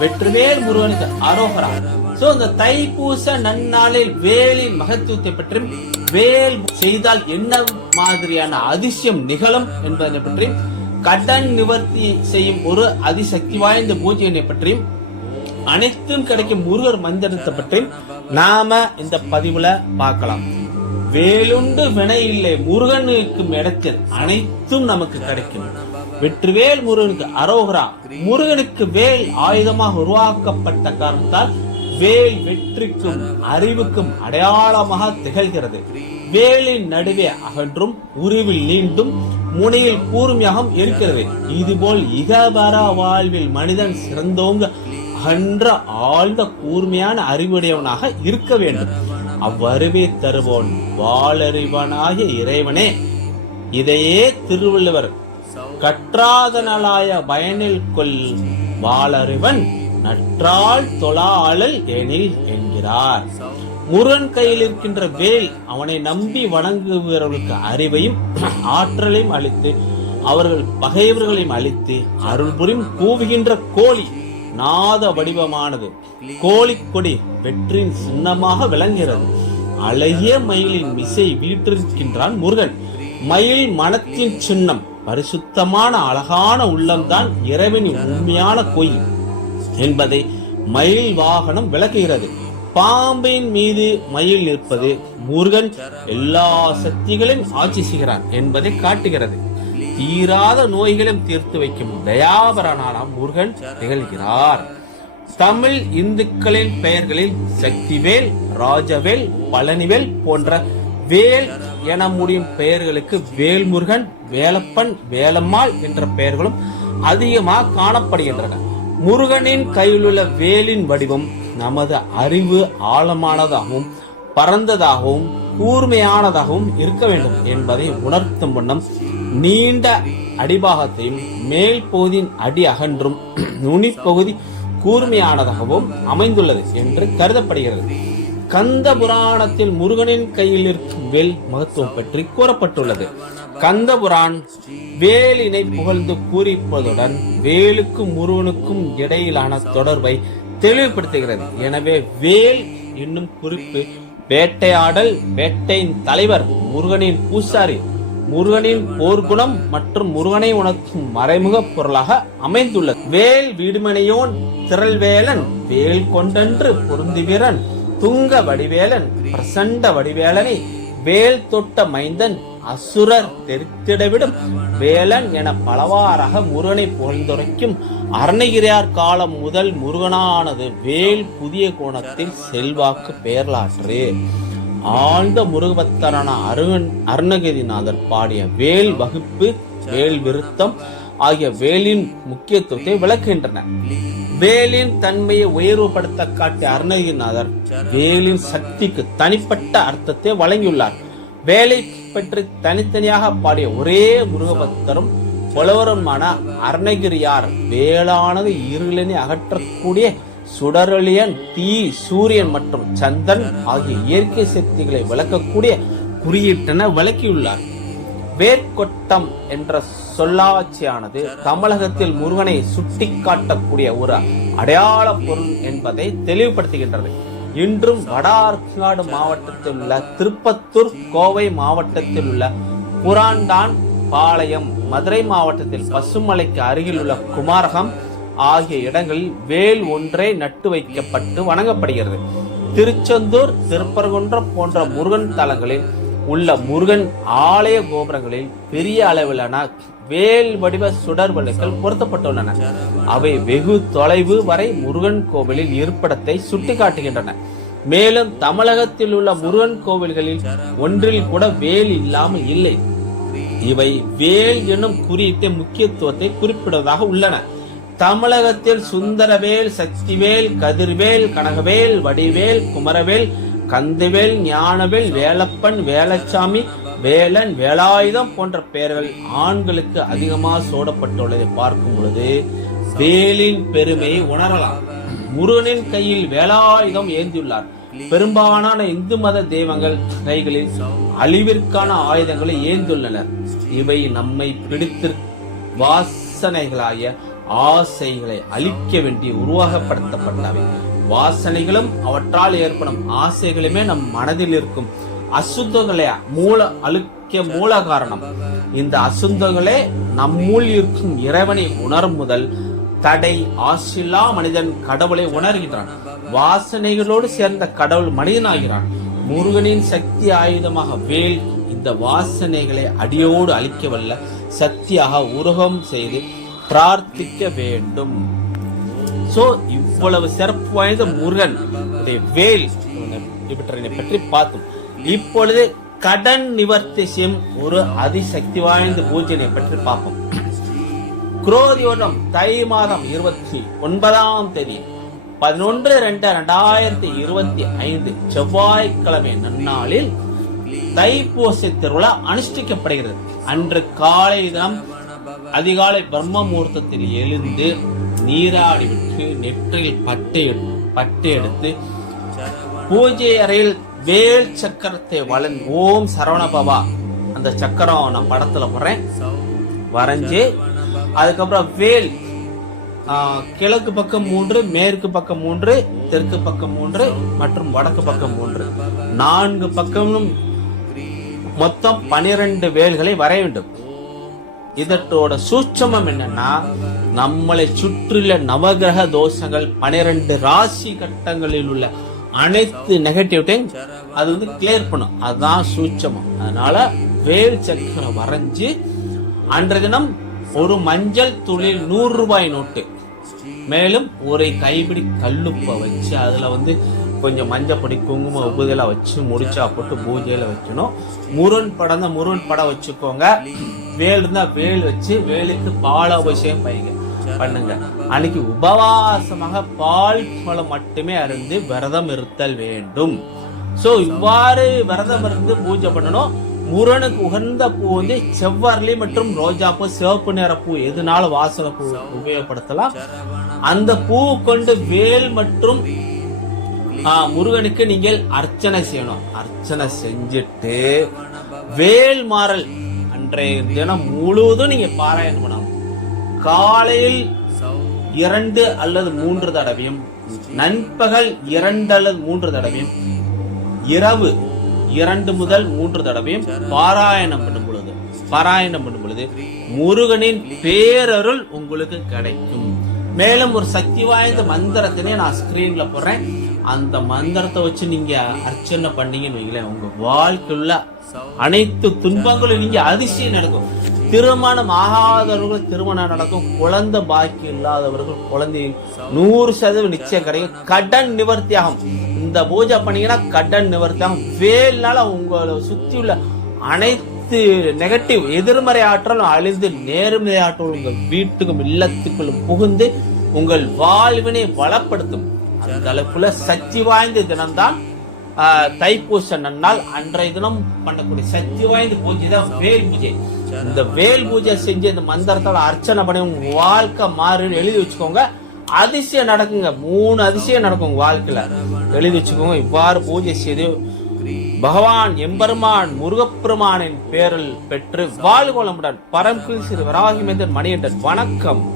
வெற்றிவேல் முருகனுக்கு அரோகரா சோ இந்த தைப்பூச நன்னாளில் வேலின் மகத்துவத்தை பற்றியும் வேல் செய்தால் என்ன மாதிரியான அதிசயம் நிகழும் என்பதை பற்றி கடன் நிவர்த்தி செய்யும் ஒரு அதிசக்தி வாய்ந்த பூஜையினை பற்றியும் அனைத்தும் கிடைக்கும் முருகர் மந்திரத்தை பற்றியும் நாம இந்த பதிவுல பார்க்கலாம். வேலுண்டு வினை இல்லை முருகனுக்கும் இடத்தில் அனைத்தும் நமக்கு கிடைக்கும். வெற்றிவேல் முருகனுக்கு அரோகரா. முருகனுக்கு வேல் ஆயுதமாக உருவாக்கப்பட்ட காரணத்தால் வேல் வெற்றிக்கும் அறிவுக்கும் அடையாளமாக திகழ்கிறது. வேலின் நடுவே அகன்றும் உருவில் நீண்டும் முனையில் கூர்மையாகவும் இருக்கிறது. இதுபோல் இகபர வாழ்வில் மனிதன் சிறந்தோங்க அகன்ற ஆழ்ந்த கூர்மையான அறிவுடையவனாக இருக்க வேண்டும். அவ்வறிவை தருவோன் வாழறிவனாகிய இறைவனே. இதையே திருவள்ளுவர் கற்றாதனலாய பயனில் கொள் வாளறிவன் நற்றால் தொழாளல் எனில் என்கிறார். முருகன் கையில் இருக்கின்ற வேல் அவனை நம்பி வணங்குகிறவர்களுக்கு அறிவையும் ஆற்றலையும் அளித்து அவர்கள் பகைவர்களையும் அழித்து அருள் புரியும் கூவுகின்ற கோழி நாத வடிவமானது. கோழி கொடி வெற்றியின் சின்னமாக விளங்குகிறது. அழகிய மயிலின் மிசை வீற்றிருக்கின்றான் முருகன். மயில் மனத்தின் சின்னம் பரிசுத்தமான அழகான உள்ளம்தான் இறைவனின் உண்மையான கோயில் என்பதை மயில் வாகனம் விளக்குகிறது. பாம்பின் மீது மயில் நிற்பது முருகன் எல்லா சக்திகளையும் ஆட்சி செய்கிறான் என்பதை காட்டுகிறது. தீராத நோய்களையும் தீர்த்து வைக்கும் தயாபரனான முருகன் திகழ்கிறார். தமிழ் இந்துக்களின் பெயர்களில் சக்திவேல் ராஜவேல் பழனிவேல் போன்ற வேல் என முடியும் பெயர்களுக்கு வேல்முருகன் வேலப்பன் வேலம்மாள் என்ற பெயர்களும் அதிகமாக காணப்படுகின்றன. முருகனின் கையிலுள்ள வேலின் வடிவம் நமது அறிவு ஆழமானதாகவும் பரந்ததாகவும் கூர்மையானதாகவும் இருக்க வேண்டும் என்பதை உணர்த்தும் வண்ணம் நீண்ட அடிபாகத்தையும் மேல் பகுதியின் அடி அகன்றும் நுனிப்பகுதி கூர்மையானதாகவும் அமைந்துள்ளது என்று கருதப்படுகிறது. கந்த புராணத்தில் முருகனின் கையில் இருக்கும் வேல் மகத்துவம் பற்றி கூறப்பட்டுள்ளது. கந்தபுரான் வேலினை புகழ்ந்து கூறிப்பதுடன் வேலுக்கும் முருகனுக்கும் இடையிலான தொடர்பை தெளிவுபடுத்துகிறது. எனவே வேல் என்னும் குறிப்பு வேட்டையாடல் வேட்டையின் தலைவர் முருகனின் பூசாரி முருகனின் போர்க்குணம் மற்றும் முருகனை உணர்த்தும் மறைமுக பொருளாக அமைந்துள்ளது. வேல் வீடுமனையோன் திரள்வேலன் வேல் கொண்டன்று பொருந்துவீரன் துங்க வடிவேலன் பிரசண்ட வடிவேலனை வேல் தொட்ட மைந்தன் அசுரர் தெரித்திடவிடும். வேலன் என பலவாறாக முருகனை புகழ்ந்துரைக்கும் அருணகிரியார் காலம் முதல் முருகனானது வேல் புதிய கோணத்தில் செல்வாக்கு பெயர்லாற்று ஆழ்ந்த முருகபக்தரான அருகன் அருணகிரிநாதர் பாடிய வேல் வகுப்பு வேல் விருத்தம் ஆகிய வேலின் முக்கியத்துவத்தை விளக்குகின்றன. வேலின் தன்மையை உயர்வுபடுத்த காட்டிய அருணகிரிநாதர் வேலின் சக்திக்கு தனிப்பட்ட அர்த்தத்தை வழங்கியுள்ளார். வேலை பற்றி தனித்தனியாக பாடிய ஒரே முருகபக்தரும் புலவருமான அருணகிரியார் வேளானது இருளினை அகற்றக்கூடிய சுடரொளியன் தீ சூரியன் மற்றும் சந்திரன் ஆகிய இயற்கை சக்திகளை விளக்கக்கூடிய குறியீட்டென விளக்கியுள்ளார். வேர்க்கொட்டம் என்ற சொல்லாட்சியானது தமிழகத்தில் முருகனை சுட்டிக்காட்டக்கூடிய ஒரு அடையாள பொருள் என்பதை தெளிவுபடுத்துகின்றது. இன்றும் வட ஆற்காடு மாவட்டத்தில் உள்ள திருப்பத்தூர் கோவை மாவட்டத்தில் உள்ள புராண்டான் பாளையம் மதுரை மாவட்டத்தில் பசுமலைக்கு அருகில் உள்ள குமாரகம் ஆகிய இடங்களில் வேல் ஒன்றே நட்டு வைக்கப்பட்டு வணங்கப்படுகிறது. திருச்செந்தூர் திருப்பரங்குன்றம் போன்ற முருகன் தலங்களில் உள்ள முருகன் ஆலய கோபுரங்களில் பெரிய அளவிலான வேல் வடிவ சுடர் விளக்குகள் பொருத்தப்பட்டுள்ளன. அவை வெகு தொலைவு வரை முருகன் கோவிலில் இருப்பிடத்தை சுட்டிக்காட்டுகின்றன. மேலும் தமிழகத்தில் உள்ள முருகன் கோவில்களில் ஒன்றில் கூட வேல் இல்லாமல் இல்லை. இவை வேல் எனும் குறியீட்டை முக்கியத்துவத்தை குறிப்பிடுவதாக உள்ளன. தமிழகத்தில் சுந்தரவேல் சக்திவேல் கதிர்வேல் கனகவேல் வடிவேல் குமரவேல் கந்தவேல் ஞானவேல் வேலப்பன் வேலச்சாமி வேலன் வேலாயுதம் போன்ற பெயர்கள் ஆண்களுக்கு அதிகமாக சூடப்பட்டுள்ளதை பார்க்கும் பொழுது வேலின் பெருமையை உணரலாம். முருகனின் கையில் வேலாயுதம் ஏந்தியுள்ளார். பெரும்பாலான இந்து மத தெய்வங்கள் கைகளில் அழிவிற்கான ஆயுதங்களை ஏந்துள்ளனர் இவை நம்மை பிடித்து வாசனைகளாய ஆசைகளை அழிக்க வேண்டிய உருவகப்படுத்தப்பட்டவை. வாசனைகளும் அவற்றால் ஏற்படும் ஆசைகளுமே நம் மனதில் இருக்கும். அசுத்தங்களை மூல அழுக்க மூல காரணம். இந்த அசுத்தங்களே நம்முள் இருக்கும் இறைவனை உணரும் முதல் தடை ஆசில்லா மனிதன் கடவுளை உணர்கின்றான். வாசனைகளோடு சேர்ந்த கடவுள் மனிதனாகிறான். முருகனின் சக்தி ஆயுதமாக வேல் இந்த வாசனைகளை அடியோடு அழிக்க வல்ல சக்தியாக உருகம் செய்து பிரார்த்திக்க வேண்டும். ஸோ இவ்வளவு சிறப்பு வாய்ந்த முருகன் வேல் இவற்றை பற்றி பார்த்தோம் இப்பொழுது கடன் நிவர்த்தி செய்யும் ஒரு அதிசக்தி வாய்ந்த பூஜனை பற்றி பார்ப்போம். குரோதி வருடம் தை மாதம் இருபத்தி ஒன்பதாம் தேதி பதினொன்று ரெண்டு ரெண்டாயிரத்தி இருபத்தி ஐந்து செவ்வாய்க்கிழமை நன்னாளில் தைப்பூச திருவிழா அனுஷ்டிக்கப்படுகிறது. அன்று காலை தினம் அதிகாலை பிரம்ம முகூர்த்தத்தில் எழுந்து நீராடி விட்டு நெற்றில் பட்டை பட்டை எடுத்து பூஜை அறையில் வேல் சக்கரத்தை வளன் ஓம் சரவணபவா அந்த சக்கரம் நான் படத்துல போடுறேன். வரைஞ்சு அதுக்கப்புறம் வேல் கிழக்கு பக்கம் மூன்று மேற்கு பக்கம் மூன்று தெற்கு பக்கம் மூன்று மற்றும் வடக்கு பக்கம் மூன்று. நான்கு பக்கமும் மொத்தம் பனிரெண்டு வேல்களை வரைய வேண்டும். இதற்றோட சூட்சமம் என்னன்னா நம்மளை சுற்றியுள்ள நவகிரக தோஷங்கள் பனிரெண்டு ராசி கட்டங்களில் உள்ள அனைத்து நெகட்டிவிட்டையும் அது வந்து கிளியர் பண்ணும். அதுதான் சூட்சமம். அதனால வேல் சக்கரம் வரைஞ்சி அன்றைய தினம் ஒரு மஞ்சள் துளில் நூறு ரூபாய் நோட்டு. மேலும் ஒரு கைப்பிடி கல்லுப்பை வச்சு அதுல வந்து கொஞ்சம் மஞ்சப்பொடி குங்குமம் உபுதெல்லாம் வச்சு முடிச்சா போட்டு பூஜையில வைக்கணும். முருகன் படம் தான் முருகன் படம் வச்சுக்கோங்க. வேல் இருந்தா வேல் வச்சு வேலுக்கு பாலாபிஷேகம் பையங்க பைங்க பண்ணுங்க. அன்னைக்கு உபவாசமாக பால் பழம் மட்டுமே அருந்து விரதம் இருத்தல் வேண்டும். ஸோ இவ்வாறு விரதம் இருந்து பூஜை பண்ணணும். முருகனுக்கு உகந்த பூ வந்து செவ்வரளி மற்றும் ரோஜா பூ சிவப்பு நிற பூ எதுனால வாசனை பூ உபயோகப்படுத்தலாம். அந்த பூ கொண்டு வேல் மற்றும் முருகனுக்கு நீங்கள் அர்ச்சனை செய்யணும். அர்ச்சனை செஞ்சுட்டு வேல் மாறல். அன்றைய தினம் முழுவதும் நீங்க பாராயணம் பண்ணணும். காலையில் இரண்டு அல்லது மூன்று தடவையும் நண்பகல் இரண்டு அல்லது மூன்று தடவையும் இரவு இரண்டு முதல் மூன்று தடவையும் பாராயணம் பண்ணும் பொழுது பாராயணம் பண்ணும் பொழுது முருகனின் பேரருள் உங்களுக்கு கிடைக்கும். மேலும் ஒரு சக்தி வாய்ந்த மந்திரத்தினே நான் ஸ்க்ரீனில் போடுறேன். அந்த மந்திரத்தை வச்சு நீங்க அர்ச்சனை பண்ணீங்கன்னு வைங்களேன். உங்க வாழ்க்கையுள்ள அனைத்து துன்பங்களும் நீங்க அதிசயம் நடக்கும். திருமணம் ஆகாதவர்கள் திருமணம் நடக்கும். குழந்தை பாக்கி இல்லாதவர்கள் குழந்தை நூறு சதவீதம் நிச்சயம் கிடைக்கும். கடன் நிவர்த்தியாகும். இந்த பூஜை பண்ணீங்கன்னா கடன் நிவர்த்தியாகும். வேல்னால உங்களை சுத்தி உள்ள அனைத்து நெகட்டிவ் எதிர்மறை ஆற்றலும் அழிந்து நேர்மறை ஆற்றல் உங்கள் வீட்டுக்கும் இல்லத்துக்குள்ளும் புகுந்து உங்கள் வாழ்வினை வளப்படுத்தும். அந்த அளவுக்குள்ள சக்தி வாய்ந்த தினம்தான் தைப்பூச நன்னால் அன்றைய தினம் பண்ணக்கூடிய சக்தி வாய்ந்த பூஜை தான் வேல் பூஜை. இந்த வேல் பூஜை செஞ்சு இந்த மந்திரத்தால் அர்ச்சனை பண்ணி உங்க வாழ்க்கை மாறுன்னு எழுதி வச்சுக்கோங்க. அதிசயம் நடக்குங்க. மூணு அதிசயம் நடக்கும் உங்க வாழ்க்கையில. எழுதி வச்சுக்கோங்க. இவ்வாறு பூஜை செய்து பகவான் எம்பெருமான் முருகப்பெருமானின் பேரில் பெற்று வாழ்கோளமுடன் பரம்பில் சிறு வராகிமேந்தன் மணியண்டன் வணக்கம்.